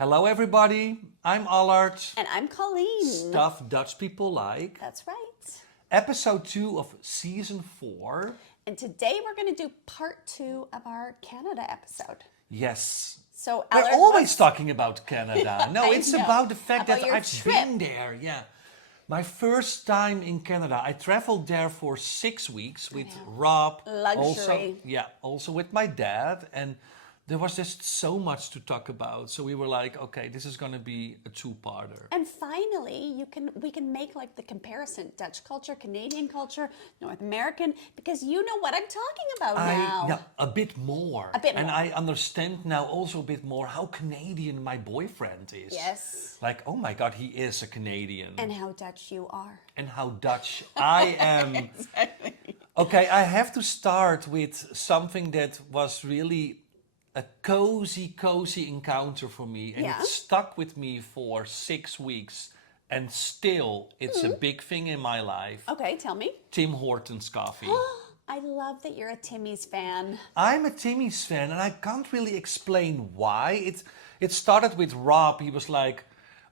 Hello, everybody. I'm Allard. And I'm Colleen. Stuff Dutch people like. That's right. Episode 2 of season 4. And today we're going to do part 2 of our Canada episode. Yes. So We're Allard, always talking about Canada. No, I it's know. about the fact About that your I've trip. been there. Yeah. My first time in Canada. I traveled there for 6 weeks with Rob. Luxury. Also with my dad. And there was just so much to talk about. So we were like, okay, this is going to be a two-parter. And finally, we can make like the comparison: Dutch culture, Canadian culture, North American, because you know what I'm talking about now. Yeah, a bit more. A bit And more. I understand now also a bit more how Canadian my boyfriend is. Yes. Like, oh my God, he is a Canadian. And how Dutch you are. And how Dutch I am. Exactly. Okay, I have to start with something that was really a cozy encounter for me. And Yeah. it stuck with me for 6 weeks. And still, it's a big thing in my life. Okay, tell me. Tim Hortons coffee. I love that you're a Timmy's fan. I'm a Timmy's fan, and I can't really explain why. It started with Rob. He was like,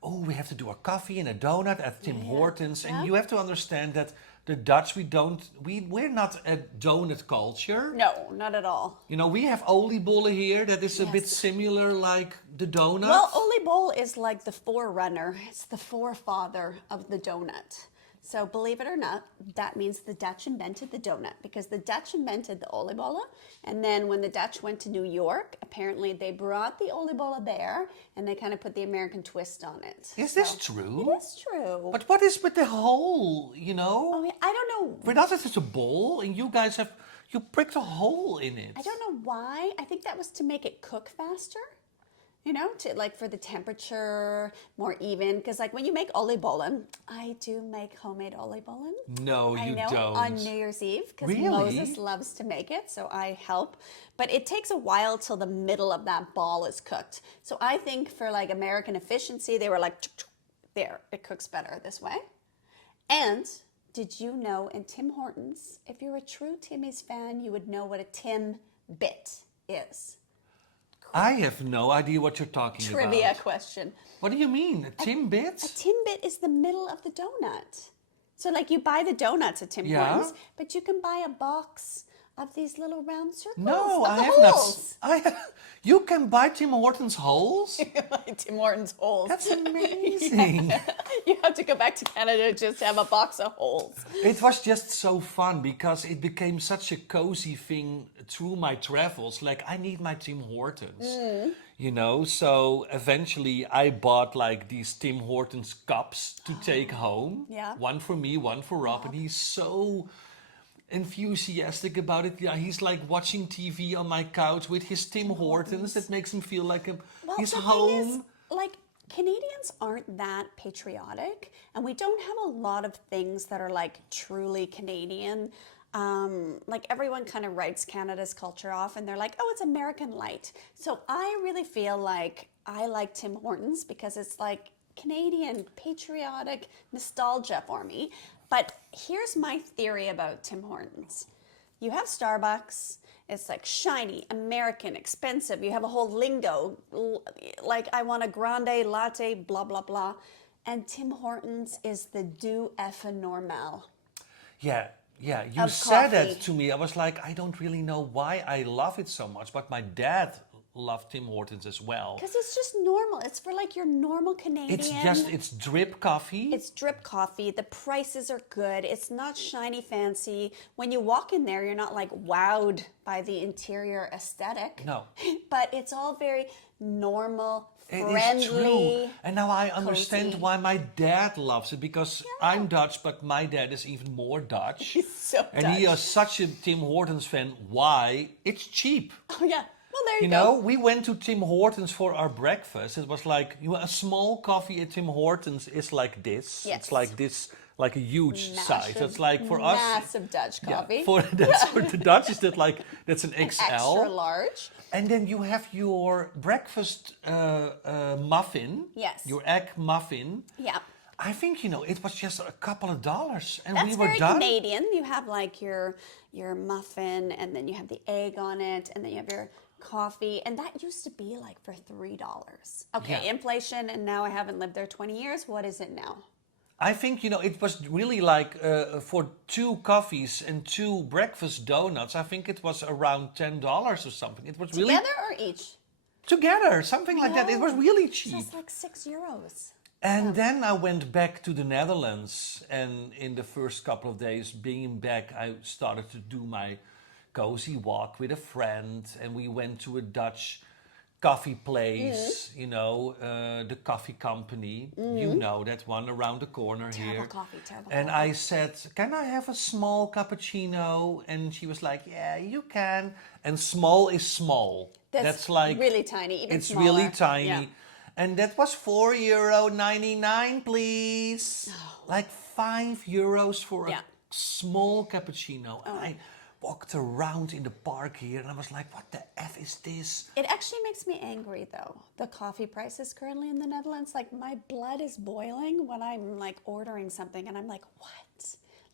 "Oh, we have to do a coffee and a donut at Tim Hortons," and you have to understand that the Dutch, we're not a donut culture. No, not at all. You know, we have oliebollen here that is a bit Yes. similar like the donut. Well, oliebollen is like the forerunner. It's the forefather of the donut. So believe it or not, that means the Dutch invented the donut, because the Dutch invented the oliebollen. And then when the Dutch went to New York, apparently they brought the oliebollen there and they kind of put the American twist on it. Is this true? It is true. But what is with the hole, you know? I mean, I don't know. For us, it's a bowl, and you guys you pricked a hole in it. I don't know why. I think that was to make it cook faster. You know, to like for the temperature more even, because like when you make oliebollen, I do make homemade oliebollen. No, I you know don't. on New Year's Eve, because Really? Moses loves to make it, so I help. But it takes a while till the middle of that ball is cooked. So I think for like American efficiency, they were like, there, it cooks better this way. And did you know in Tim Hortons, if you're a true Timmy's fan, you would know what a Timbit is. I have no idea what you're talking Trivia about. question. What do you mean? A Timbit? A Timbit is the middle of the donut. So like you buy the donuts at Tim Yeah. Hortons, but you can buy a box of these little round circles. No, of I the have holes. not. You can buy Tim Hortons holes? Tim Hortons holes. That's amazing. You have to go back to Canada just to have a box of holes. It was just so fun because it became such a cozy thing through my travels. Like, I need my Tim Hortons, you know? So eventually I bought like these Tim Hortons cups to take home. Yeah. One for me, one for Rob. And he's so enthusiastic about it. Yeah, he's like watching TV on my couch with his Tim Hortons. That makes him feel like he's the home. thing is, like, Canadians aren't that patriotic, and we don't have a lot of things that are like truly Canadian. Like everyone kind of writes Canada's culture off, and they're like, "Oh, it's American light." So I really feel like I like Tim Hortons because it's like Canadian patriotic nostalgia for me. But here's my theory about Tim Hortons. You have Starbucks. It's like shiny, American, expensive. You have a whole lingo, like I want a grande latte, blah, blah, blah. And Tim Hortons is the do effing normal. Yeah, you Of said coffee. that to me. I was like, I don't really know why I love it so much, but my dad loved Tim Hortons as well. Because it's just normal. It's for like your normal Canadian. It's drip coffee. It's drip coffee. The prices are good. It's not shiny fancy. When you walk in there, you're not like wowed by the interior aesthetic. No. But it's all very normal, It friendly. is true. And now I understand cozy. why my dad loves it, because I'm Dutch, but my dad is even more Dutch. He's so and he Dutch. is such a Tim Hortons fan. Why? It's cheap. Oh, yeah. Well, there You you go. know, we went to Tim Hortons for our breakfast. It was like, a small coffee at Tim Hortons is like this. Yes. It's like this, like a huge size. It's like for us. Massive Dutch coffee. For the Dutch is that like that's an XL. Extra large. And then you have your breakfast muffin. Yes. Your egg muffin. Yeah. I think, it was just a couple of dollars and That's we were very done. Canadian. You have like your muffin, and then you have the egg on it, and then you have your coffee, and that used to be like for $3. Okay, Yeah. inflation, and now I haven't lived there 20 years. What is it now? I think, it was really like for 2 coffees and 2 breakfast donuts, I think it was around $10 or something. It was really Together or each? together, something like that. It was No. really So cheap. it's like €6. And then I went back to the Netherlands, and in the first couple of days being back, I started to do my cozy walk with a friend, and we went to a Dutch coffee place, the coffee company, that one around the corner Terrible here. coffee, terrible And coffee. I said, "Can I have a small cappuccino?" And she was like, "Yeah, you can." And small is small. That's like really tiny, even it's smaller. really tiny. Yeah. And that was €4.99, please. Like €5 for Yeah. a small cappuccino. And I walked around in the park here, and I was like, "What the F is this?" It actually makes me angry, though. The coffee prices currently in the Netherlands, like my blood is boiling when I'm like ordering something, and I'm like, what?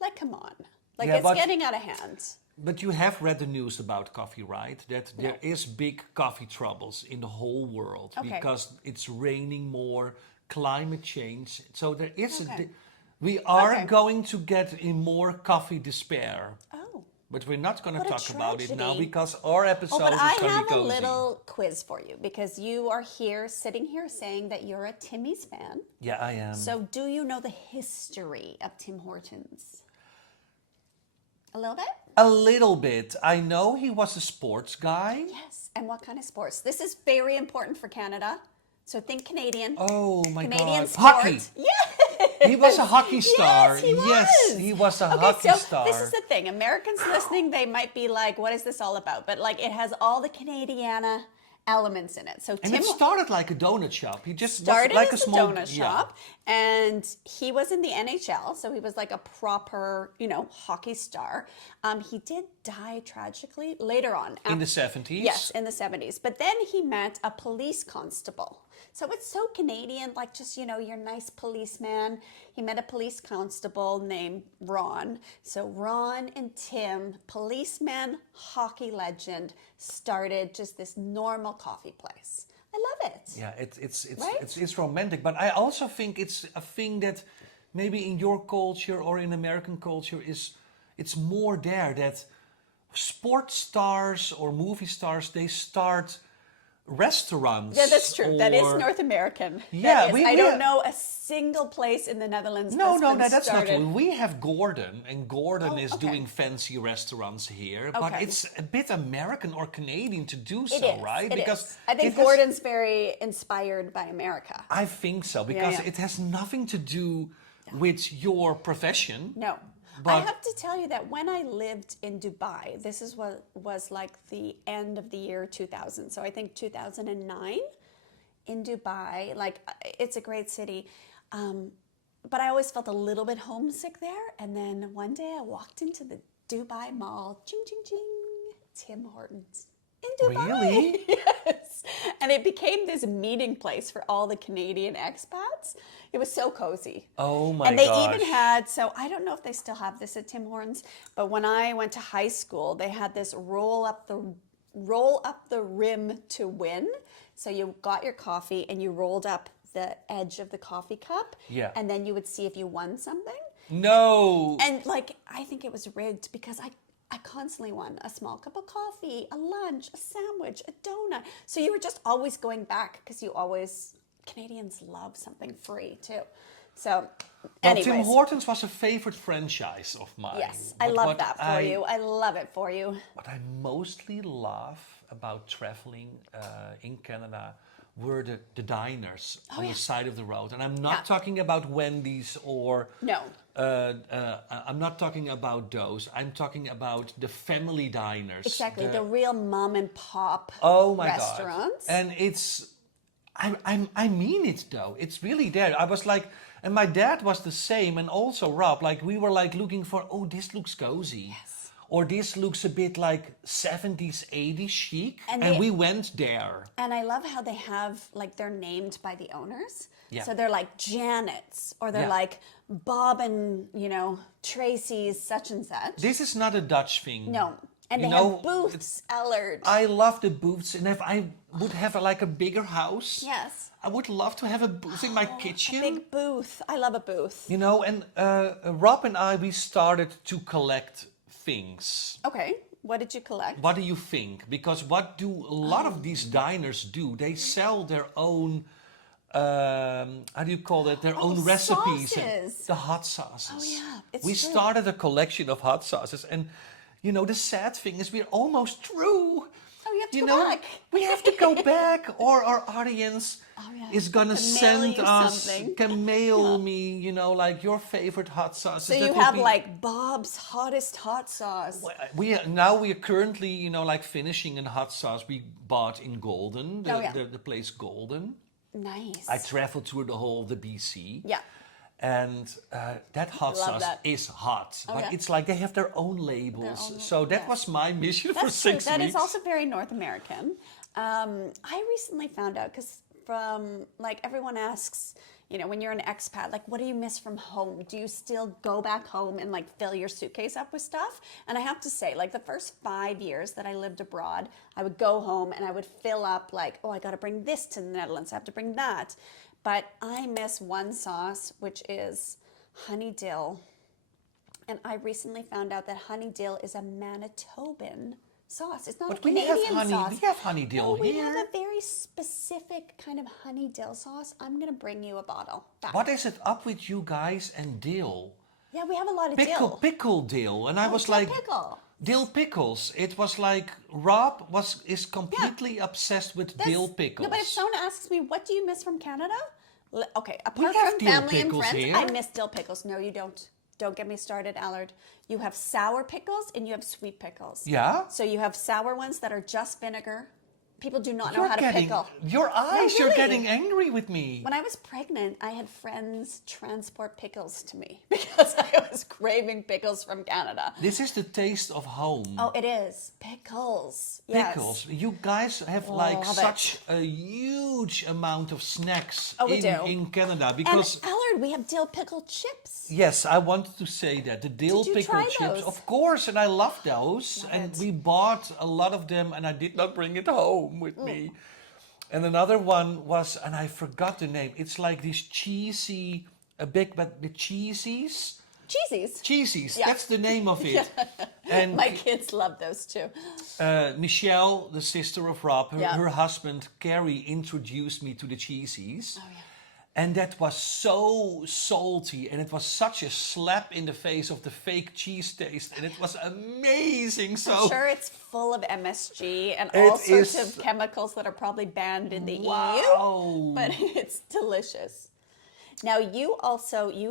Like, come on. Like, Yeah, it's but- getting out of hand. But you have read the news about coffee, right? That there is big coffee troubles in the whole world Okay. because it's raining more, climate change. So there is Okay. we are Okay. going to get in more coffee despair. Oh. But we're not going to What a talk about it now tragedy. because our episode Oh, but is I going to have be a cozy. little quiz for you because you are here, sitting here saying that you're a Timmy's fan. Yeah, I am. So do you know the history of Tim Hortons? A little bit? A little bit. I know he was a sports guy. Yes. And what kind of sports? This is very important for Canada. So think Canadian. Oh my Canadian God. sport. Hockey. Yeah. He was a hockey star. Yes, he was. Yes, he was a Okay, hockey so star. this is the thing. Americans listening, they might be like, what is this all about? But like, it has all the Canadiana elements in it. So And Tim it started like a donut shop. He just started was like as a small donut yeah. shop, and he was in the NHL, so he was like a proper, hockey star. He did die tragically later on. In the 70s. Yes, in the 70s. But then he met a police constable. So it's so Canadian, like just, your nice policeman. He met a police constable named Ron. So Ron and Tim, policeman, hockey legend, started just this normal coffee place. I love it. Yeah, it's Right? it's romantic, but I also think it's a thing that maybe in your culture or in American culture it's more there that sports stars or movie stars, they start restaurants. Yeah, that's true. That is or- North American. Yeah, That is. we- I we don't have- know a single place in the Netherlands No, that's that's not started. true. We have Gordon, and Gordon Oh, is okay. doing fancy restaurants here. But Okay. it's a bit American or Canadian to do It so, is, right? it Because is. I think it has- Gordon's very inspired by America. I think so, because yeah. it has nothing to do with your profession. No. I But- have to tell you that when I lived in Dubai, this is what was like the end of the year 2000. So I think 2009 in Dubai, like it's a great city. But I always felt a little bit homesick there. And then one day I walked into the Dubai Mall, ching, ching, ching, Tim Hortons in Dubai. Really? Yes. And it became this meeting place for all the Canadian expats. It was so cozy. Oh my And they gosh. even had, so I don't know if they still have this at Tim Hortons, but when I went to high school, they had this roll up the rim to win. So you got your coffee and you rolled up the edge of the coffee cup. Yeah. And then you would see if you won something. No. And like, I think it was rigged because I constantly won a small cup of coffee, a lunch, a sandwich, a donut. So you were just always going back because Canadians love something free too. So Well, anyways. Tim Hortons was a favorite franchise of mine. Yes, I But love what that for you. I love it for you. What I mostly love about traveling in Canada were the diners on yeah. the side of the road. And I'm not Yeah. talking about Wendy's or... No. I'm not talking about those. I'm talking about the family diners. Exactly, the real mom and pop Oh my restaurants. God. And I mean it though. It's really there. I was like, and my dad was the same, and also Rob. Like we were like looking for, oh, this looks cozy. Yes. Or this looks a bit like 70s, 80s chic. And And they- we went there. And I love how they have, like, they're named by the owners. Yeah. So they're like Janet's, or they're Yeah. like Bob and, Tracy's such and such. This is not a Dutch thing. No, And You they know, have booths, Allard. I love the booths, and if I would have like a bigger house, Yes. I would love to have a booth in my kitchen. A big booth. I love a booth. You know, and Rob and I, we started to collect things. Okay. What did you collect? What do you think? Because what do a lot of these diners do? They sell their own, how do you call it? Their own recipes. And sauces. the hot sauces. Oh, yeah, it's we true. started a collection of hot sauces. And, you know, the sad thing is we're almost through. Oh, you have to You go know, back. we have to go back, or our audience yeah. is gonna Can mail send you us, something. can mail me, you know, like your favorite hot sauces. So That you would have be- like Bob's hottest hot sauce. we are currently, you know, like finishing a hot sauce we bought in Golden, the place Golden. Nice. I traveled through the whole of the BC. Yeah. And that hot Love sauce that. is hot, but yeah. it's like they have their own labels. So that was my mission for That's true. 6 That weeks. is also very North American. I recently found out because from like everyone asks, you know, when you're an expat, like what do you miss from home? Do you still go back home and like fill your suitcase up with stuff? And I have to say, like the first 5 years that I lived abroad, I would go home and I would fill up like, oh, I got to bring this to the Netherlands. I have to bring that. But I miss one sauce, which is honey dill. And I recently found out that honey dill is a Manitoban sauce. It's not But a Canadian sauce. we have honey dill No, we here. have a very specific kind of honey dill sauce. I'm going to bring you a bottle back. What is it up with you guys and dill? Yeah, we have a lot of dill. Pickle dill. And I was dill like, pickle. dill pickles. It was like Rob is completely obsessed with dill pickles. No, but if someone asks me, what do you miss from Canada? Okay, apart have from dill family and pickles friends, here. I miss dill pickles. No, you don't. Don't get me started, Allard. You have sour pickles and you have sweet pickles. Yeah? So you have sour ones that are just vinegar. People do not know You're how to getting, pickle. your eyes, No, you're really. getting angry with me. When I was pregnant, I had friends transport pickles to me because I was craving pickles from Canada. This is the taste of home. Oh, it is. Pickles. Yes. Pickles. You guys have like love such a huge amount of snacks Oh, we do. in Canada And because Allard, we have dill pickle chips. yes, I wanted to say that the dill Did you pickle try chips, those? of course, and I love those. And it. we bought a lot of them, and I did not bring it home with me. And another one was, and I forgot the name. It's like these cheesy, but the cheesies. Cheesies. Cheesies, Yeah. that's the name of it. And My kids love those too. Michelle, the sister of Rob, Yeah. her husband Carrie introduced me to the cheesies. Oh, yeah. And that was so salty, and it was such a slap in the face of the fake cheese taste, and it was amazing. So I'm sure it's full of MSG and It all sorts is- of chemicals that are probably banned in the EU, wow. but it's delicious. Now you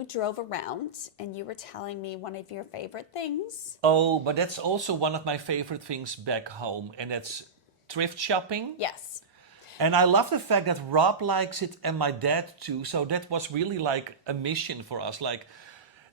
drove around and you were telling me one of your favorite things. Oh, but that's also one of my favorite things back home, and that's thrift shopping. Yes. And I love the fact that Rob likes it and my dad too. So that was really like a mission for us. Like,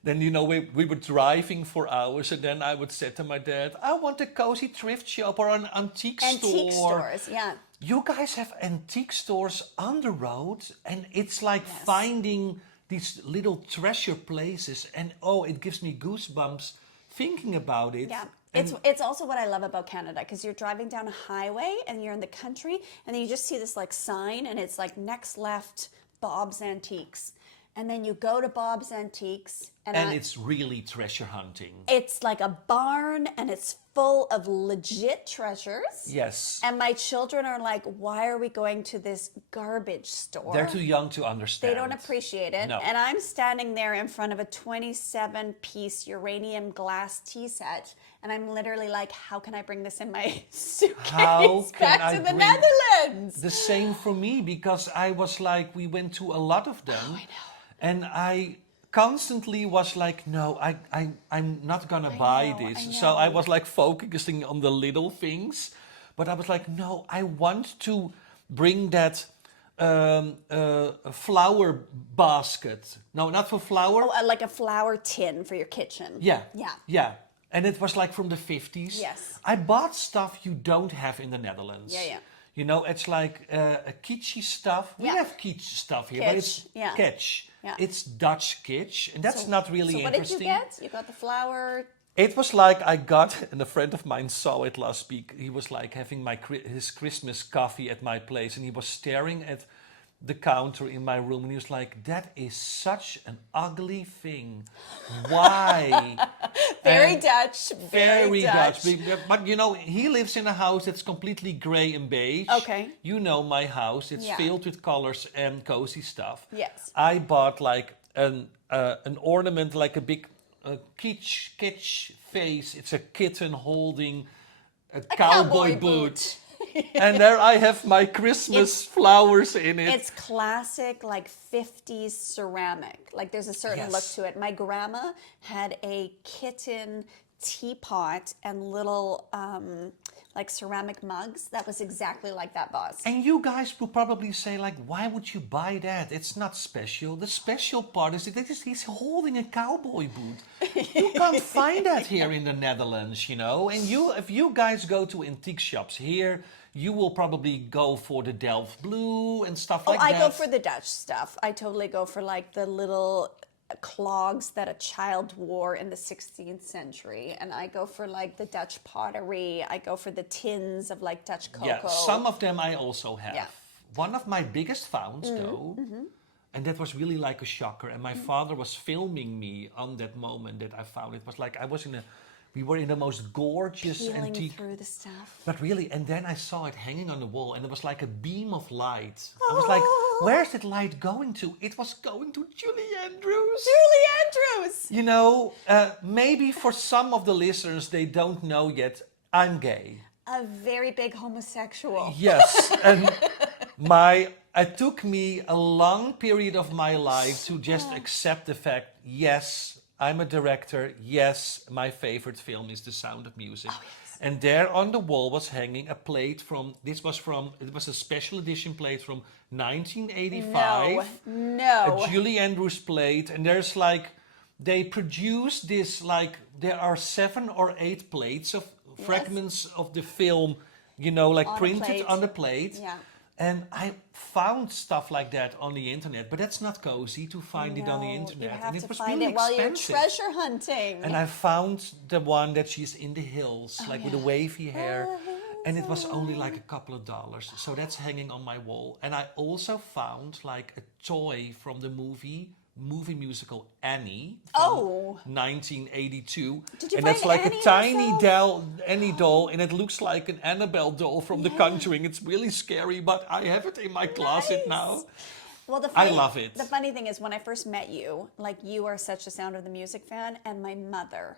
then, you know, we were driving for hours, and then I would say to my dad, I want a cozy thrift shop or an antique store. Antique stores, yeah. You guys have antique stores on the road, and it's like finding these little treasure places. And oh, it gives me goosebumps thinking about it. Yeah. And It's also what I love about Canada, because you're driving down a highway and you're in the country and then you just see this like sign and it's like next left Bob's Antiques. And then you go to Bob's Antiques and it's really treasure hunting. it's like a barn and it's full of legit treasures. Yes. And my children are like, why are we going to this garbage store? They're too young to understand. They don't appreciate it. No. And I'm standing there in front of a 27-piece uranium glass tea set. And I'm literally like, how can I bring this in my suitcase How can back I to the bring- Netherlands? The same for me, because I was like, we went to a lot of them. Oh, I know. And I constantly was like, no, I'm not gonna buy know, this. I So I know. was like focusing on the little things. But I was like, no, I want to bring that flower basket. No, not for flour. Oh, like a flour tin for your kitchen. Yeah. Yeah. Yeah. And it was like from the 50s. Yes. I bought stuff you don't have in the Netherlands. Yeah, yeah. You know, it's like a kitschy stuff. We Yeah. have kitsch stuff here, but it's Kitsch, yeah. kitsch. Yeah. It's Dutch kitsch, and that's not really So what did you interesting. get? You got the flour It was like I got, and a friend of mine saw it last week. He was like having his Christmas coffee at my place, and he was staring at the counter in my room, and he was like, "That is such an ugly thing. Why?" Very And Dutch. Very Dutch. But you know, he lives in a house that's completely gray and beige. Okay. You know my house; it's Yeah. filled with colors and cozy stuff. Yes. I bought like an ornament, like a big kitsch face. It's a kitten holding a cowboy boot. And there I have my Christmas flowers in it. It's classic, like 50s ceramic. Like there's a certain Yes. look to it. My grandma had a kitten teapot and little like ceramic mugs. That was exactly like that vase. And you guys will probably say, like, why would you buy that? It's not special. The special part is that he's holding a cowboy boot. You can't find that here in the Netherlands, you know. And if you guys go to antique shops here, you will probably go for the Delft blue and stuff like that. I go for the Dutch stuff. I totally go for like the little clogs that a child wore in the 16th century, and I go for like the Dutch pottery. I go for the tins of like Dutch cocoa. Yeah, some of them I also have. Yeah. One of my biggest founds, though, and that was really like a shocker. And my father was filming me on that moment that I found it. Was like we were in the most gorgeous Peeling antique. through the stuff. But really, and then I saw it hanging on the wall, and it was like a beam of light. I was like, where's that light going to? It was going to Julie Andrews. Julie Andrews! You know, maybe for some of the listeners, they don't know yet, I'm gay. A very big homosexual. Yes, and it took me a long period of my life to just accept the fact, yes, I'm a director. Yes, my favorite film is The Sound of Music. Oh, yes. And there on the wall was hanging a plate it was a special edition plate from 1985. No. A Julie Andrews plate. And there's like, they produced this, like, there are 7 or 8 plates of fragments of the film, you know, like On a printed plate. on the plate. Yeah. And I found stuff like that on the internet, but that's not cozy to find it on the No, internet. You have and it to was find really it while expensive. you're treasure hunting. And I found the one that she's in the hills, like with the wavy hair. And it was only like a couple of dollars. So that's hanging on my wall. And I also found like a toy from the movie musical Annie from 1982. Did you and find that's like Annie a tiny yourself? Annie doll, and it looks like an Annabelle doll from The Conjuring. It's really scary, but I have it in my closet now. Well, I love it. The funny thing is, when I first met you, like you are such a Sound of the Music fan, and my mother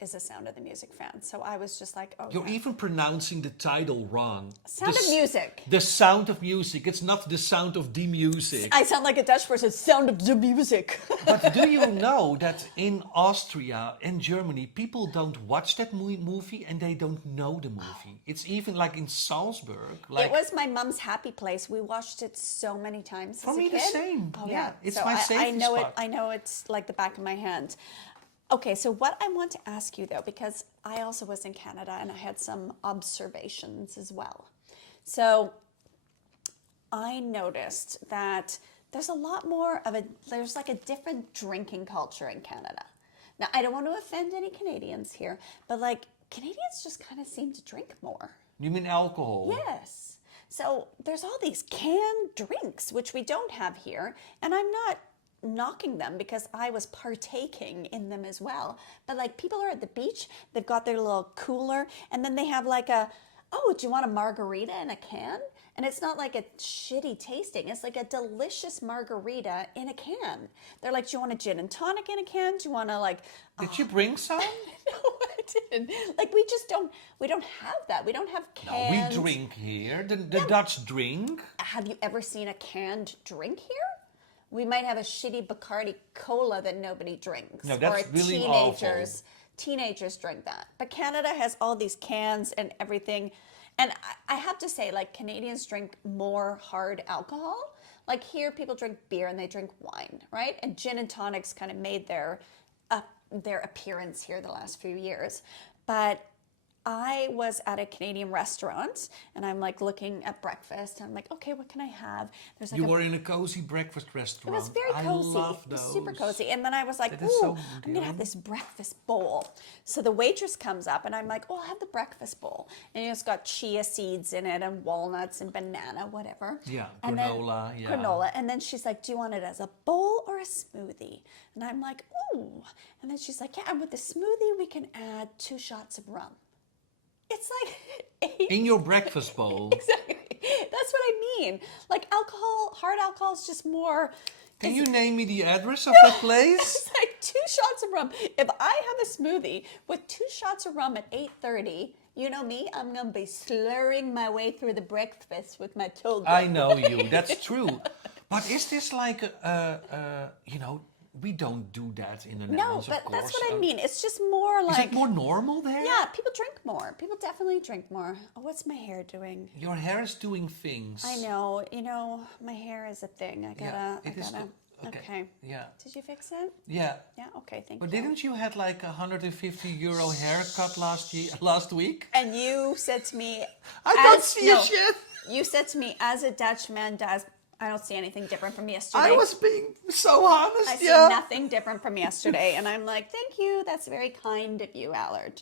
is a Sound of the Music fan. So I was just like, oh, You're even pronouncing the title wrong. Sound of Music. The Sound of Music. It's not The Sound of the Music. I sound like a Dutch person. Sound of the Music. But do you know that in Austria and Germany, people don't watch that movie and they don't know the movie? It's even like in Salzburg. Like, It was my mom's happy place. We watched it so many times For as a me, kid. the same. Oh, Yeah, it's So my I safety know spot. I know it's like the back of my hand. Okay, so what I want to ask you though, because I also was in Canada and I had some observations as well. So I noticed that there's a lot more of there's like a different drinking culture in Canada. Now, I don't want to offend any Canadians here, but like Canadians just kind of seem to drink more. You mean alcohol? Yes. So there's all these canned drinks, which we don't have here, and I'm not knocking them because I was partaking in them as well. But like people are at the beach, they've got their little cooler, and then they have like do you want a margarita in a can? And it's not like a shitty tasting. It's like a delicious margarita in a can. They're like, do you want a gin and tonic in a can? Do you want to like... Did you bring some? No, I didn't. Like we don't have that. We don't have No, cans. we drink here. The Dutch drink. Have you ever seen a canned drink here? We might have a shitty Bacardi Cola that nobody drinks. No, that's or really teenagers drink that. But Canada has all these cans and everything. And I have to say, like, Canadians drink more hard alcohol. Like here, people drink beer and they drink wine, right? And gin and tonics kind of made their appearance here the last few years. But I was at a Canadian restaurant and I'm like looking at breakfast and I'm like, okay, what can I have? There's like You were in a cozy breakfast it restaurant. was very cozy. I love It was those. super cozy. And then I was like, That is ooh, so I'm going to have endearing. this breakfast bowl. So the waitress comes up and I'm like, oh, I'll have the breakfast bowl. And it's got chia seeds in it and walnuts and banana, whatever. Yeah, And granola, then, yeah. granola. And then she's like, do you want it as a bowl or a smoothie? And I'm like, ooh. And then she's like, yeah, and with the smoothie, we can add 2 shots of rum. It's like In your breakfast bowl. exactly. That's what I mean. Like alcohol, hard alcohol is just more. Can you name me the address of that place? It's like 2 shots of rum. If I have a smoothie with 2 shots of rum at 8:30, you know me, I'm gonna be slurring my way through the breakfast with my children. I know you. That's true. But is this like, we don't do that in the No, Netherlands, but of course. that's what I mean. It's just more Is like it more normal there? yeah, people drink more. People definitely drink more. Oh, what's my hair doing? Your hair is doing things. I know. You know, my hair is a thing. I gotta. it is gotta. okay. Okay. Yeah. Did you fix it? Yeah. Yeah. Okay. Thank But you. didn't you had like €150 haircut last week? And you said to me, I don't see a shit. You said to me, as a Dutchman does, I don't see anything different from yesterday. I was being so honest. I see yeah. nothing different from yesterday. And I'm like, thank you. That's very kind of you, Allard.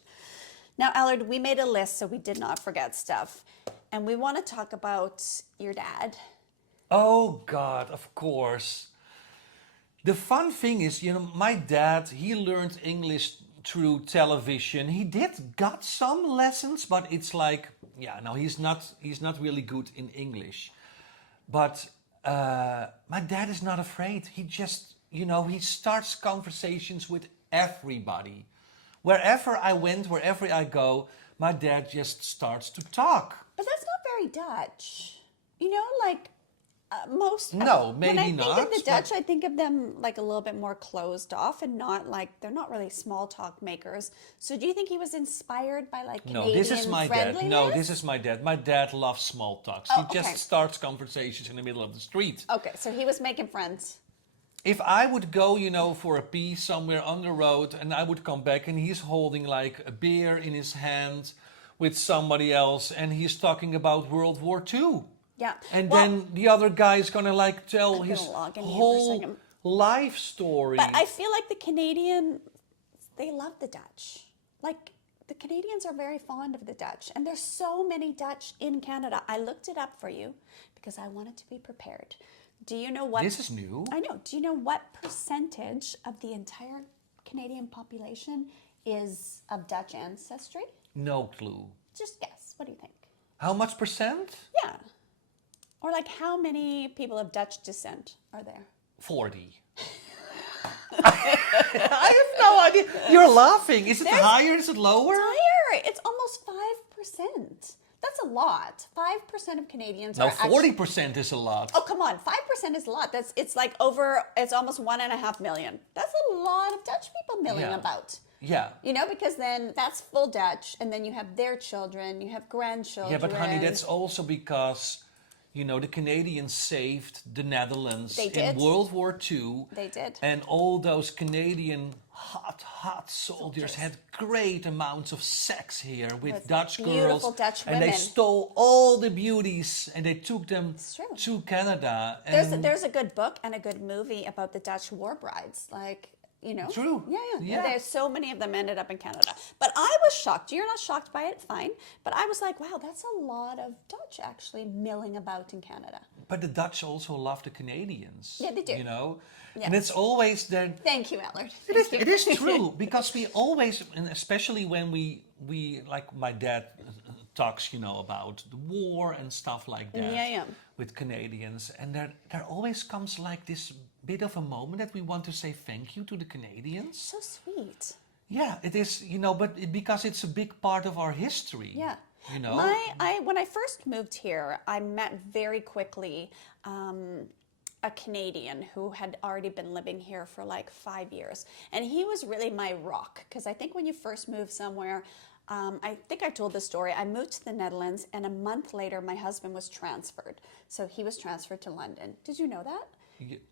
Now, Allard, we made a list so we did not forget stuff. And we want to talk about your dad. Oh God, of course. The fun thing is, my dad, he learned English through television. He got some lessons, but it's like, no, he's not really good in English. But my dad is not afraid. He just, he starts conversations with everybody. Wherever I went, wherever I go, my dad just starts to talk. But that's not very Dutch. Like most. No, maybe when I not, think of the Dutch, but- I think of them like a little bit more closed off and not like they're not really small talk makers. So do you think he was inspired by like Canadian No, this is my dad. friendliness? No, this is my dad. My dad loves small talks. He Oh, just okay. starts conversations in the middle of the street. Okay, so he was making friends. If I would go, for a pee somewhere on the road and I would come back and he's holding like a beer in his hand with somebody else and he's talking about World War II. Yeah. And Well, then the other guy is gonna like tell I'm his gonna log in here for a whole second. life story. But I feel like the Canadian, they love the Dutch. Like the Canadians are very fond of the Dutch, and there's so many Dutch in Canada. I looked it up for you because I wanted to be prepared. Do you know what? This is new. I know. Do you know what percentage of the entire Canadian population is of Dutch ancestry? No clue. Just guess. What do you think? How much percent? Yeah. Or like how many people of Dutch descent are there? 40. I have no idea. You're laughing. Is it higher? Is it lower? Higher. It's almost 5%. That's a lot. 5% of Canadians No, are actually... 40% is a lot. Oh, come on. 5% is a lot. It's almost 1.5 million. That's a lot of Dutch people milling Yeah. about. Yeah. Because then that's full Dutch, and then you have their children, you have grandchildren. Yeah, but honey, that's also because, the Canadians saved the Netherlands They in did. World War II. They did. And all those Canadian hot soldiers had great amounts of sex here with Dutch beautiful girls. Dutch and they women. stole all the beauties and they took them true. to Canada. And There's a good book and a good movie about the Dutch war brides. True. Yeah. There's so many of them ended up in Canada. But I was shocked. You're not shocked by it, fine. But I was like, wow, that's a lot of Dutch actually milling about in Canada. But the Dutch also love the Canadians. Yeah, they do. Yeah. And it's always their... Thank you, Allard. It is true because we always, and especially when we like my dad talks, about the war and stuff like that Yeah. with Canadians, and there always comes like this bit of a moment that we want to say thank you to the Canadians. So sweet. Yeah, it is, because it's a big part of our history. Yeah. When I first moved here, I met very quickly a Canadian who had already been living here for like 5 years. And he was really my rock, because I think when you first move somewhere, I think I told the story. I moved to the Netherlands, and a month later, my husband was transferred. So he was transferred to London. Did you know that?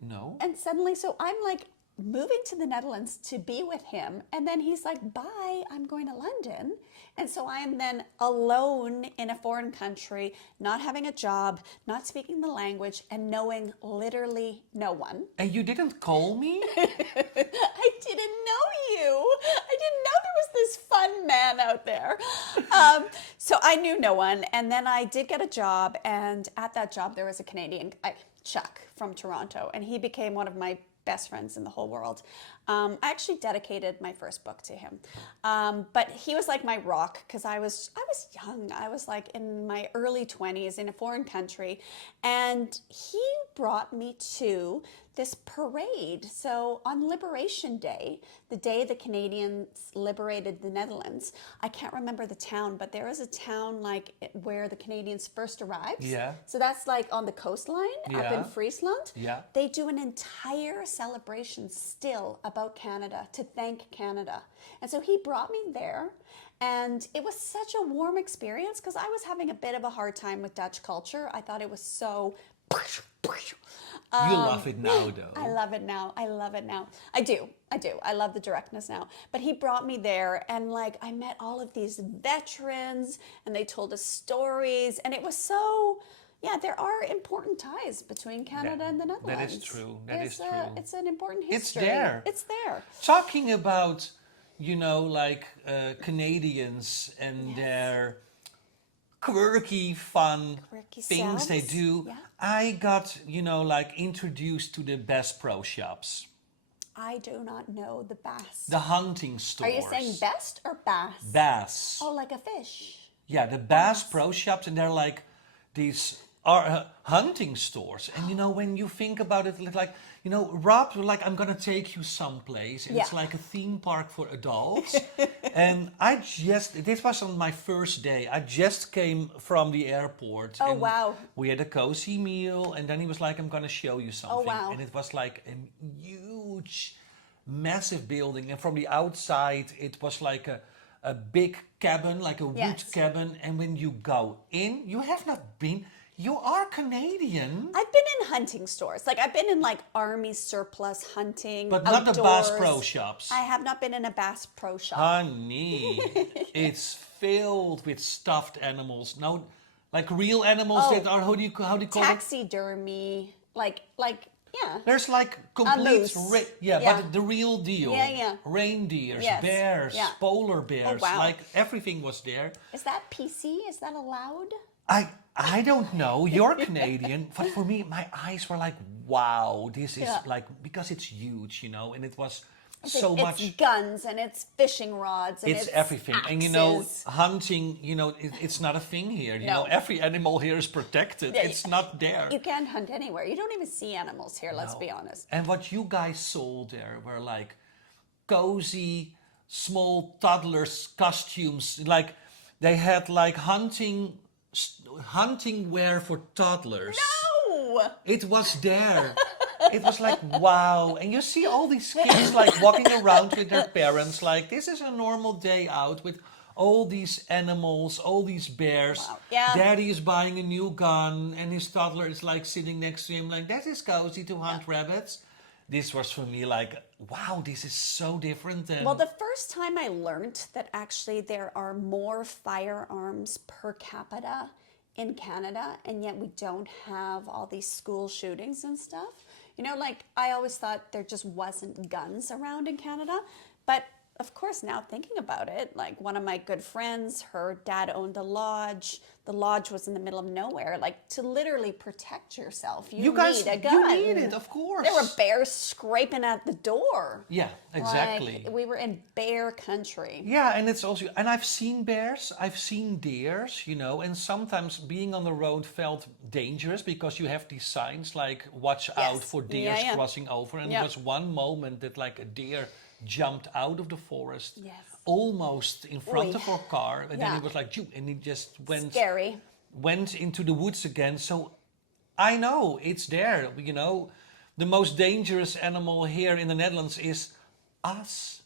No? And suddenly, so I'm like moving to the Netherlands to be with him. And then he's like, bye, I'm going to London. And so I am then alone in a foreign country, not having a job, not speaking the language, and knowing literally no one. And you didn't call me? I didn't know you. I didn't know there was this fun man out there. So I knew no one. And then I did get a job. And at that job, there was a Canadian, Chuck from Toronto. And he became one of my best friends in the whole world. I actually dedicated my first book to him. But he was like my rock because I was young. I was like in my early 20s in a foreign country. And he brought me to this parade. So on Liberation Day, the day the Canadians liberated the Netherlands, I can't remember the town, but there is a town like where the Canadians first arrived. Yeah. So that's like on the coastline up in Friesland. Yeah. They do an entire celebration still about Canada to thank Canada. And so he brought me there. And it was such a warm experience because I was having a bit of a hard time with Dutch culture. I thought it was so... You love it now, though. I love it now. I love it now. I do. I love the directness now. But he brought me there and like I met all of these veterans and they told us stories and it was so, yeah, there are important ties between Canada and the Netherlands. That is true. That is true. It's an important history. It's there. It's there. Talking about, like Canadians and their quirky, fun things they selves. do. Yeah. I got, like introduced to the Bass Pro Shops. I do not know the bass. The hunting stores. Are you saying best or bass? Bass. Oh, like a fish. Yeah, the Bass Pro Shops, and they're like these hunting stores. And when you think about it, like, Rob, like, I'm gonna take you someplace, and it's like a theme park for adults. And this was on my first day. I just came from the airport. Oh, and wow. We had a cozy meal, and then he was like, I'm gonna show you something. Oh, wow. And it was like a huge, massive building, and from the outside, it was like a big cabin, like a wood cabin. And when you go in, you have not been... You are Canadian. I've been in hunting stores. Like I've been in like army surplus hunting. But outdoors. not the Bass Pro Shops. I have not been in a Bass Pro Shop. Honey, it's filled with stuffed animals. No, like real animals that are, how do you call them? Taxidermy. Like yeah. There's like complete, moose. but the real deal. Yeah. Reindeers, Yes. bears, polar bears. Oh, wow. Like everything was there. Is that PC? Is that allowed? I don't know. You're Canadian, but for me, my eyes were like, wow, this is like, because it's huge, and it was so much. It's guns and it's fishing rods and it's everything. axes. And hunting, it's not a thing here. You know, every animal here is protected. Yeah, it's not there. You can't hunt anywhere. You don't even see animals here, let's be honest. And what you guys sold there were like cozy, small toddlers costumes. Like they had like hunting wear for toddlers. No! It was there. It was like, wow. And you see all these kids like walking around with their parents like, this is a normal day out with all these animals, all these bears. Wow. Yeah. Daddy is buying a new gun and his toddler is like sitting next to him like, that is cozy to hunt rabbits. This was for me like, wow, this is so different. Well, the first time I learned that actually there are more firearms per capita in Canada, and yet we don't have all these school shootings and stuff. Like I always thought there just wasn't guns around in Canada. But of course, now thinking about it, like one of my good friends, her dad owned a lodge. The lodge was in the middle of nowhere. Like to literally protect yourself, you need a gun. You need it, of course. There were bears scraping at the door. Yeah, exactly. Like, we were in bear country. Yeah, and it's also, and I've seen bears, I've seen deers, and sometimes being on the road felt dangerous because you have these signs like, watch out for deers crossing over. And there was one moment that like a deer jumped out of the forest, almost in front of our car, and then it was like, and he just went into the woods again. So I know it's there. The most dangerous animal here in the Netherlands is us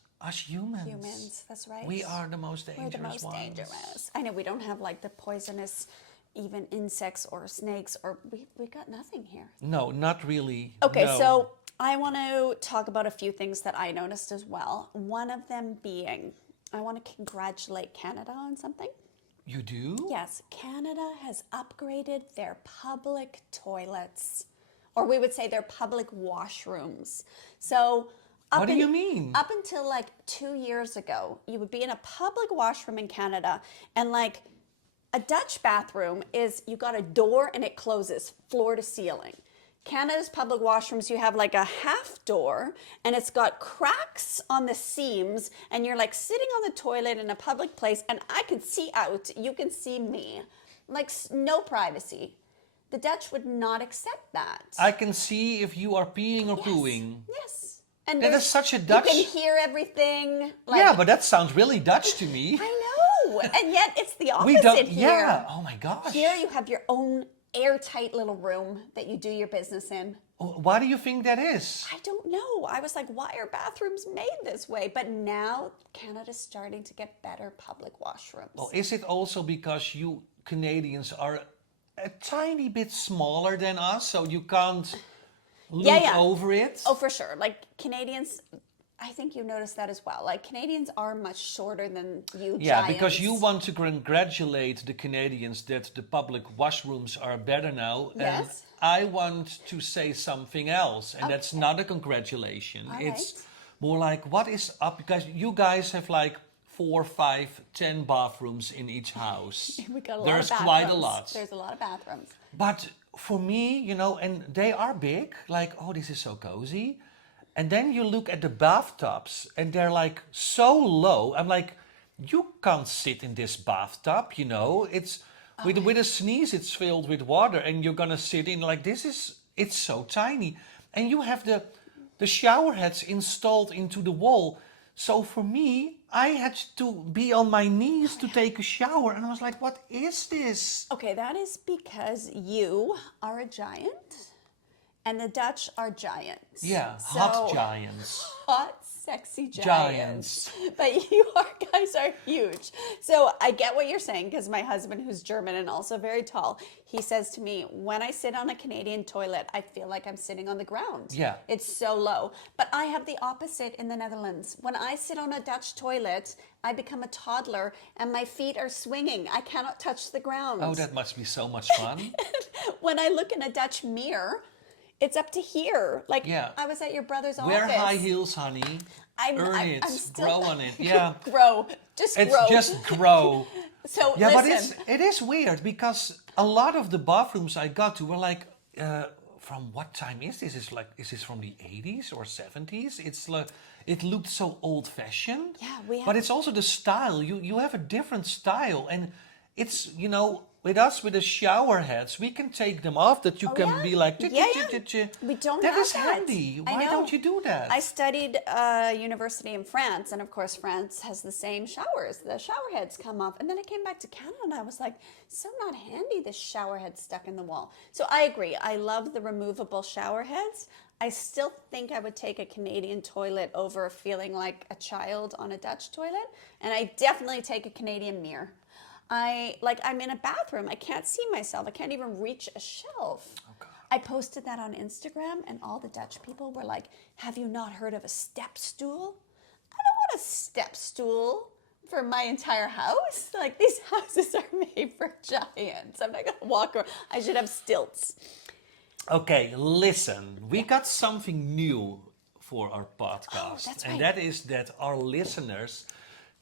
humans. Humans, that's right. We are the most dangerous We're the most ones. dangerous. I know we don't have like the poisonous, even insects or snakes, or we got nothing here. No, not really. Okay, no. so I want to talk about a few things that I noticed as well. One of them being, I want to congratulate Canada on something. You do? Yes, Canada has upgraded their public toilets, or we would say their public washrooms. So, What do you mean? Up until like 2 years ago, you would be in a public washroom in Canada, and like a Dutch bathroom is you got a door and it closes floor to ceiling. Canada's public washrooms, you have like a half door and it's got cracks on the seams, and you're like sitting on the toilet in a public place and I can see out, you can see me. Like no privacy. The Dutch would not accept that. I can see if you are peeing or pooing. Yes. And That is such a Dutch... You can hear everything. Like, yeah, but that sounds really Dutch to me. I know. And yet it's the opposite We don't... here. Yeah. Oh my gosh. Here you have your own airtight little room that you do your business in. Why do you think that is? I don't know. I was like, why are bathrooms made this way? But now Canada's starting to get better public washrooms. Well, is it also because you Canadians are a tiny bit smaller than us, so you can't look over it? Oh, for sure. Like Canadians, I think you noticed that as well. Like Canadians are much shorter than you Yeah, giants. because you want to congratulate the Canadians that the public washrooms are better now. Yes. And I want to say something else, and that's not a congratulation. All it's right. more like, what is up? Because you guys have like 4, 5, 10 bathrooms in each house. We got a lot There's of bathrooms. quite a lot. There's a lot of bathrooms. But for me, you know, and they are big, like, oh, this is so cozy. And then you look at the bathtubs and they're like so low. I'm like, you can't sit in this bathtub, you know. It's with a sneeze, it's filled with water and you're gonna sit in like it's so tiny. And you have the shower heads installed into the wall. So for me, I had to be on my knees to take a shower. And I was like, what is this? Okay, that is because you are a giant and the Dutch are giants. Yeah, So- hot giants. Hot, sexy giants. But you guys are huge. So I get what you're saying, because my husband, who's German and also very tall, he says to me, when I sit on a Canadian toilet, I feel like I'm sitting on the ground. Yeah. It's so low. But I have the opposite in the Netherlands. When I sit on a Dutch toilet, I become a toddler and my feet are swinging. I cannot touch the ground. Oh, that must be so much fun. When I look in a Dutch mirror, it's up to here. Like, Yeah. I was at your brother's Wear office. high heels, honey. Earn it. I'm still, Grow on it. Yeah. Grow. Just It's grow. just grow. So Yeah, listen. but it is weird because a lot of the bathrooms I got to were like, from what time is this? Is this from the 80s or 70s? It's like, it looked so old-fashioned. Yeah, we have- But it's also the style. You have a different style, and it's, you know, with us with the shower heads, we can take them off. That you can yeah? be like, Yeah. We don't That have is that. handy. I Why know. don't you do that? I studied university in France, and of course France has the same showers. The shower heads come off, and then I came back to Canada and I was like, so not handy, this shower head stuck in the wall. So I agree. I love the removable shower heads. I still think I would take a Canadian toilet over feeling like a child on a Dutch toilet, and I definitely take a Canadian mirror. I'm in a bathroom. I can't see myself. I can't even reach a shelf. Oh, God. I posted that on Instagram and all the Dutch people were like, have you not heard of a step stool? I don't want a step stool for my entire house. Like, these houses are made for giants. I'm not going to walk around. I should have stilts. Okay, listen. We got something new for our podcast. that's And right. that is that our listeners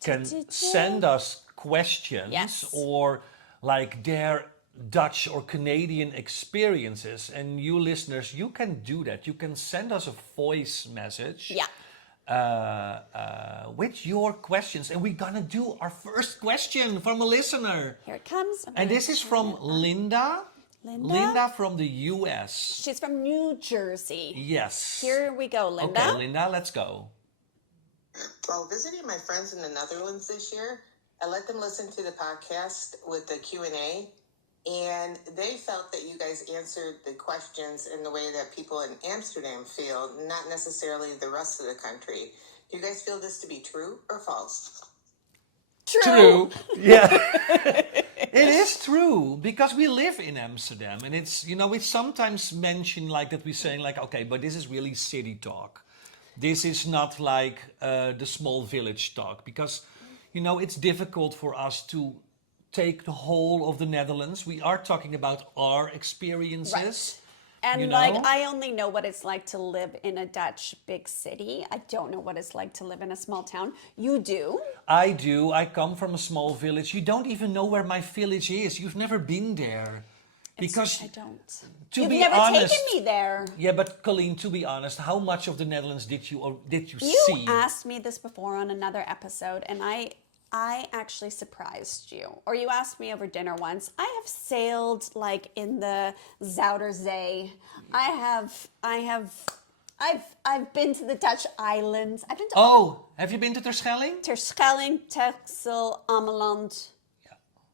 can Da-da-da. send us questions Yes. or like their Dutch or Canadian experiences. And you listeners, you can do that. You can send us a voice message. Yeah. With your questions. And we're gonna do our first question from a listener. Here it comes. I'm And gonna this is turn from it on. Linda. Linda? Linda from the US. She's from New Jersey. Yes. Here we go, Linda. Okay, Linda, let's go. While visiting my friends in the Netherlands this year, I let them listen to the podcast with the Q&A, and they felt that you guys answered the questions in the way that people in Amsterdam feel, not necessarily the rest of the country. Do you guys feel this to be true or false? True. Yeah. It is true because we live in Amsterdam, and it's we sometimes mention like that we're saying like okay, but this is really city talk. This is not like the small village talk because it's difficult for us to take the whole of the Netherlands. We are talking about our experiences. Right. And you like, know? I only know what it's like to live in a Dutch big city. I don't know what it's like to live in a small town. You do. I do. I come from a small village. You don't even know where my village is. You've never been there. Because I don't. to You've be never honest, taken me there. Yeah, but Colleen, to be honest, how much of the Netherlands did you You see? asked me this before on another episode, and I actually surprised you. Or you asked me over dinner once. I have sailed like in the Zuiderzee. I've been to the Dutch islands. I've been to Oh, have you been to Terschelling? Terschelling, Texel, Ameland,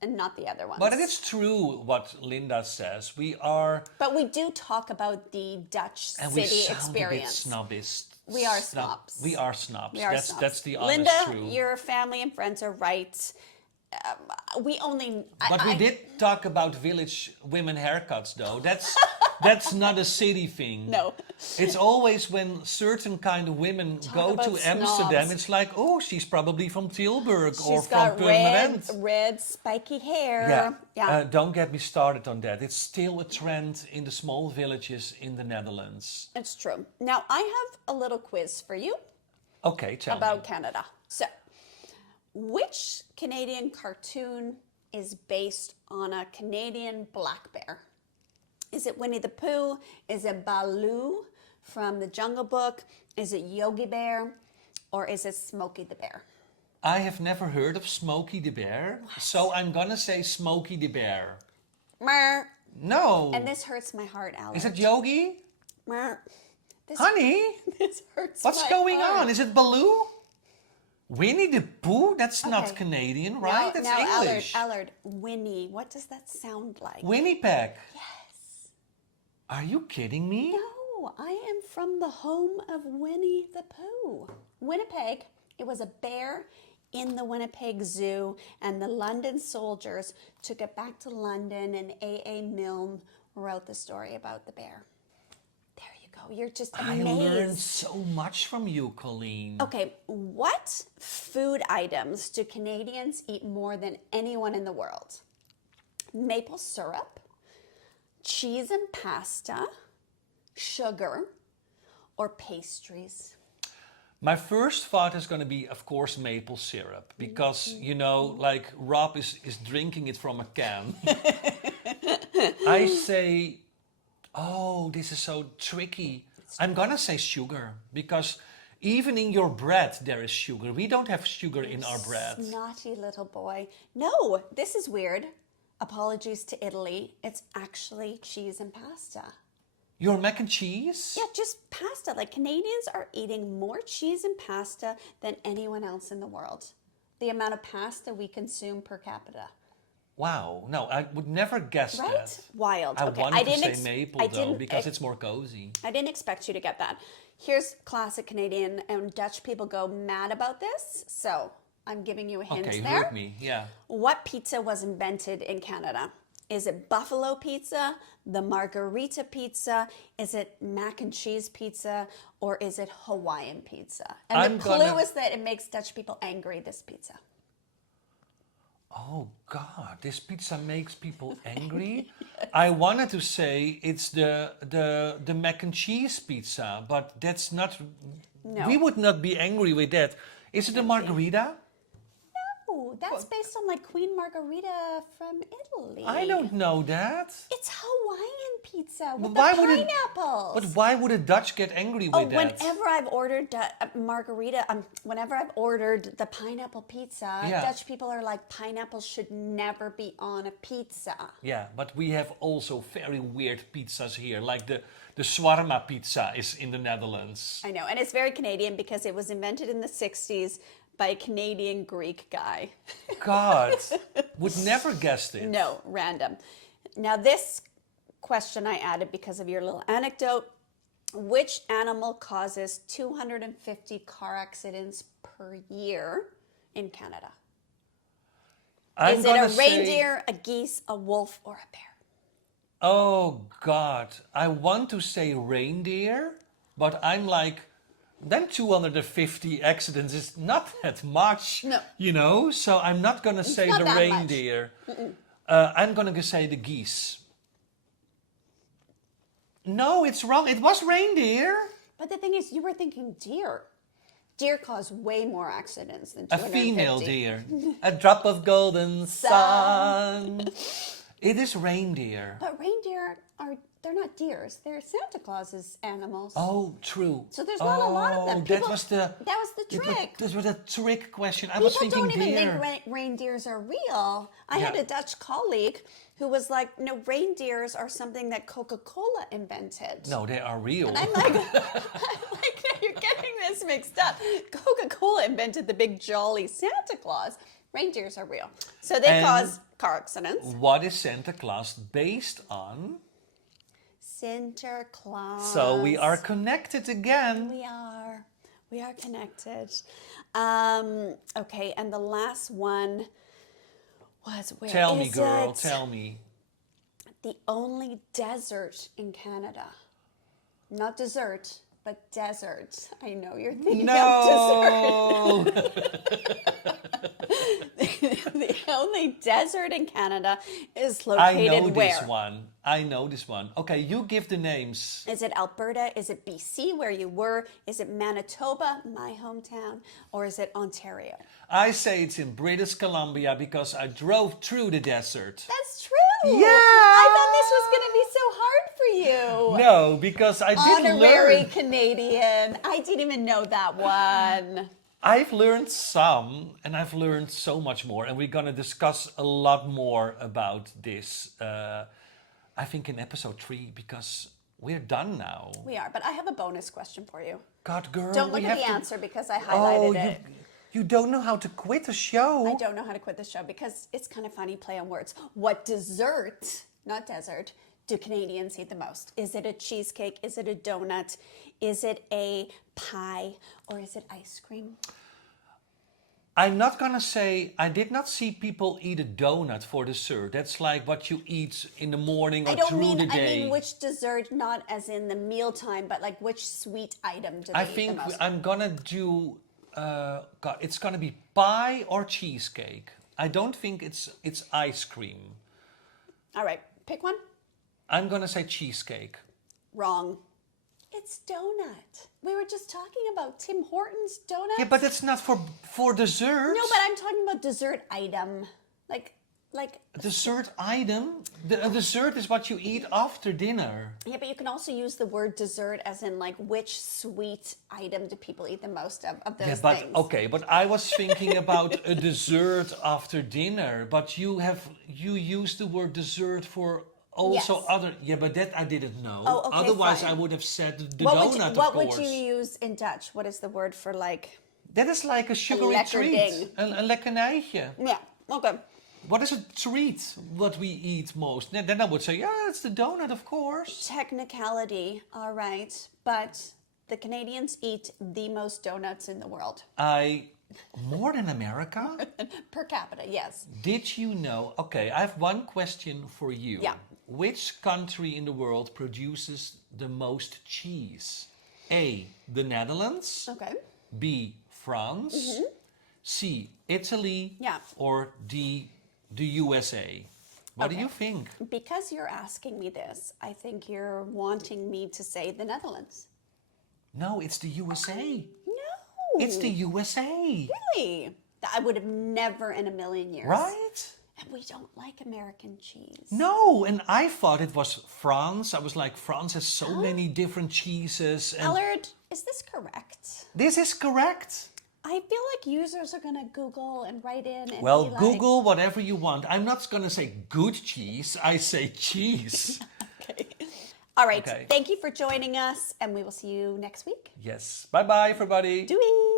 and not the other ones. But it is true what Linda says. We are, But we do talk about the Dutch and we city sound experience. a bit snobbish. We are snobs. We are snobs. We are that's snobs. that's the honest Linda, truth. your family and friends are right. We only. But we did talk about village women haircuts, though. That's not a city thing. No. It's always when certain kind of women go about to Amsterdam, snobs. it's like, oh, she's probably from Tilburg or She's from got Purmerend. red, spiky hair. Yeah. Yeah. Don't get me started on that. It's still a trend in the small villages in the Netherlands. It's true. Now, I have a little quiz for you Okay, tell about me. Canada. So, which Canadian cartoon is based on a Canadian black bear? Is it Winnie the Pooh? Is it Baloo from the Jungle Book? Is it Yogi Bear? Or is it Smokey the Bear? I have never heard of Smokey the Bear, so I'm gonna say Smokey the Bear. Mer. No. And this hurts my heart, Allard. Is it Yogi? Mer. This, Honey? this hurts What's my going heart. on? Is it Baloo? Winnie the Pooh? That's not Okay. Canadian, right? That's now English. Allard, Winnie, what does that sound like? Winnipeg. Yes. Are you kidding me? No, I am from the home of Winnie the Pooh. Winnipeg, it was a bear in the Winnipeg Zoo, and the London soldiers took it back to London, and A.A. Milne wrote the story about the bear. There you go. You're just amazed. I learned so much from you, Colleen. Okay, what food items do Canadians eat more than anyone in the world? Maple syrup, cheese and pasta, sugar, or pastries? My first thought is going to be, of course, maple syrup. Because, like Rob is drinking it from a can. I say, oh, this is so tricky. I'm going to say sugar. Because even in your bread, there is sugar. We don't have sugar in our bread. Naughty little boy. No, this is weird. Apologies to Italy. It's actually cheese and pasta. Your mac and cheese? Yeah, just pasta. Like, Canadians are eating more cheese and pasta than anyone else in the world. The amount of pasta we consume per capita. Wow. No, I would never guess Right? that. Wild. I Okay, wanted to say ex- maple, I though, didn't because ex- it's more cozy. I didn't expect you to get that. Here's classic Canadian, and Dutch people go mad about this. So I'm giving you a hint Okay, there. hurt me. Yeah. What pizza was invented in Canada? Is it buffalo pizza, the margarita pizza? Is it mac and cheese pizza? Or is it Hawaiian pizza? And I'm the clue gonna- is that it makes Dutch people angry, this pizza. Oh God, this pizza makes people angry. I wanted to say it's the mac and cheese pizza, but that's not. No. We would not be angry with that. Is it the margarita? Oh, that's based on like Queen Margarita from Italy. I don't know that. It's Hawaiian pizza with Why the would it- pineapples. But why would a Dutch get angry Oh, with that? whenever I've ordered margarita, whenever I've ordered the pineapple pizza, Yeah. Dutch people are like, pineapples should never be on a pizza. Yeah, but we have also very weird pizzas here, like the shawarma pizza is in the Netherlands. I know, and it's very Canadian because it was invented in the 60s by a Canadian Greek guy. God, would never guessed it. No, random. Now this question I added because of your little anecdote. Which animal causes 250 car accidents per year in Canada? I'm Is it a gonna say- reindeer, a geese, a wolf, or a bear? Oh God, I want to say reindeer, but I'm like, then 250 accidents is not that much, No. you know. So I'm not gonna say not the that much. reindeer. I'm gonna say the geese. No, it's wrong. It was reindeer. But the thing is, you were thinking deer. Deer cause way more accidents than A 250. female deer. A drop of golden sun. It is reindeer. But reindeer they're not deers. They're Santa Claus's animals. Oh, true. So there's not a lot of them. That was the trick. That was a trick question. I was People thinking don't even deer. think reindeers are real. I had Yeah. a Dutch colleague who was like, no, reindeers are something that Coca-Cola invented. No, they are real. And I'm like, you're getting this mixed up. Coca-Cola invented the big jolly Santa Claus. Reindeers are real. So they And- cause car accidents. What is Santa Claus based on? Santa Claus. So we are connected again. We are connected. Okay, and the last one was where Tell me, is girl, it? tell me. The only desert in Canada. Not dessert, but desert. I know you're thinking of dessert. No! The only desert in Canada is I located know where? this one. I know this one. Okay, you give the names. Is it Alberta? Is it BC, where you were? Is it Manitoba, my hometown? Or is it Ontario? I say it's in British Columbia because I drove through the desert. That's true. Yeah. I thought this was going to be so hard for you. No, because I didn't Honorary learn. Canadian. I didn't even know that one. I've learned some, and I've learned so much more, and we're gonna discuss a lot more about this. I think in episode 3 because we're done now. We are, but I have a bonus question for you. God, girl, Don't we look at have the to... answer because I highlighted Oh, it. you don't know how to quit a show. I don't know how to quit the show because it's kind of funny play on words. What dessert, not desert, do Canadians eat the most? Is it a cheesecake? Is it a donut? Is it a pie? Or is it ice cream? I'm not gonna say I did not see people eat a donut for dessert. That's like what you eat in the morning or I don't through mean, the day. I mean which dessert, not as in the mealtime, but like which sweet item do they I eat think the most? I'm gonna do. God, it's gonna be pie or cheesecake. I don't think it's ice cream. All right, pick one. I'm gonna say cheesecake. Wrong. It's donut. We were just talking about Tim Hortons donuts. Yeah, but it's not for dessert. No, but I'm talking about dessert item. Like A dessert item. A dessert is what you eat after dinner. yeah, but you can also use the word dessert as in like which sweet item do people eat the most of those Yeah, but things? okay, but I was thinking about a dessert after dinner. But you use the word dessert for also Yes. other. Yeah, but that I didn't know. Oh, okay, Otherwise, fine. I would have said the What donut. what of would course. you use in Dutch? What is the word for like? That is like a sugary lekker treat. ding. Een lekkernijtje. Yeah. Okay. What is a treat? What we eat most? Then I would say, yeah, it's the donut, of course. Technicality. All right, but the Canadians eat the most donuts in the world More than America? per capita. Yes. Did you know? Okay, I have one question for you. Yeah. Which country in the world produces the most cheese? A, the Netherlands. Okay. B, France. C, Italy. Yeah. Or D, the USA. What do Okay. you think? Because you're asking me this, I think you're wanting me to say the Netherlands. No, it's the USA. No. It's the USA. Really? I would have never in a million years. Right? And we don't like American cheese. No, and I thought it was France. I was like, France has so many different cheeses. And Allard, is this correct? this is correct. I feel like users are going to Google and write in and Well, be like, Google whatever you want. I'm not going to say good cheese. I say cheese. Okay. All right. Okay. Thank you for joining us, and we will see you next week. Yes. Bye-bye, everybody. Doei!